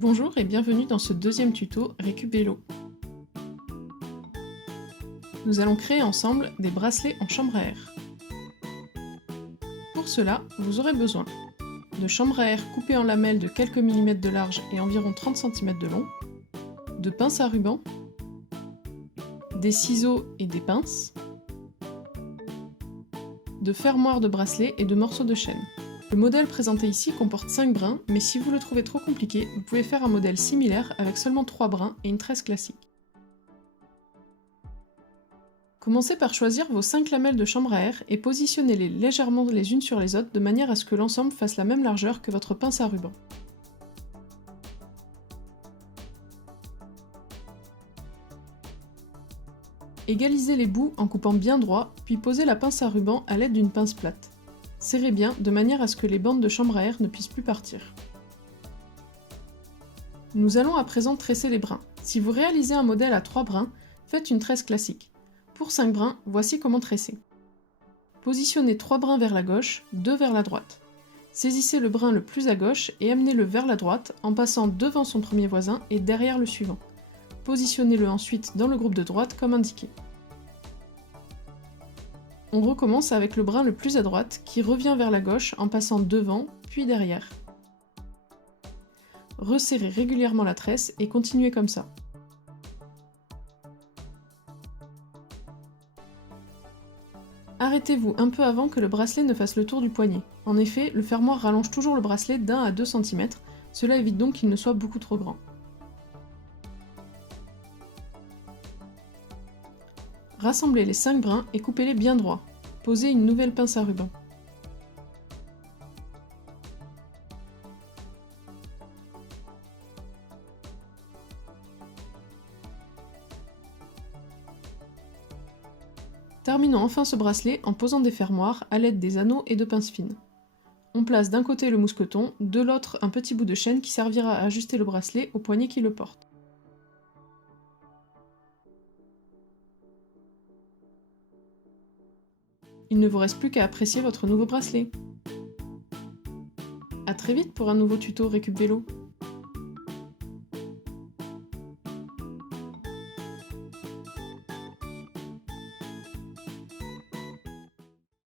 Bonjour et bienvenue dans ce deuxième tuto Récup Vélo. Nous allons créer ensemble des bracelets en chambre à air. Pour cela, vous aurez besoin de chambre à air coupée en lamelles de quelques millimètres de large et environ 30 cm de long, de pinces à ruban, des ciseaux et des pinces, de fermoirs de bracelets et de morceaux de chaîne. Le modèle présenté ici comporte 5 brins, mais si vous le trouvez trop compliqué, vous pouvez faire un modèle similaire avec seulement 3 brins et une tresse classique. Commencez par choisir vos 5 lamelles de chambre à air et positionnez-les légèrement les unes sur les autres de manière à ce que l'ensemble fasse la même largeur que votre pince à ruban. Égalisez les bouts en coupant bien droit, puis posez la pince à ruban à l'aide d'une pince plate. Serrez bien de manière à ce que les bandes de chambre à air ne puissent plus partir. Nous allons à présent tresser les brins. Si vous réalisez un modèle à 3 brins, faites une tresse classique. Pour 5 brins, voici comment tresser. Positionnez 3 brins vers la gauche, 2 vers la droite. Saisissez le brin le plus à gauche et amenez-le vers la droite en passant devant son premier voisin et derrière le suivant. Positionnez-le ensuite dans le groupe de droite comme indiqué. On recommence avec le brin le plus à droite qui revient vers la gauche en passant devant puis derrière. Resserrez régulièrement la tresse et continuez comme ça. Arrêtez-vous un peu avant que le bracelet ne fasse le tour du poignet. En effet, le fermoir rallonge toujours le bracelet d'1 à 2 cm, cela évite donc qu'il ne soit beaucoup trop grand. Rassemblez les 5 brins et coupez-les bien droits. Posez une nouvelle pince à ruban. Terminons enfin ce bracelet en posant des fermoirs à l'aide des anneaux et de pinces fines. On place d'un côté le mousqueton, de l'autre un petit bout de chaîne qui servira à ajuster le bracelet au poignet qui le porte. Il ne vous reste plus qu'à apprécier votre nouveau bracelet. A très vite pour un nouveau tuto Récup Vélo.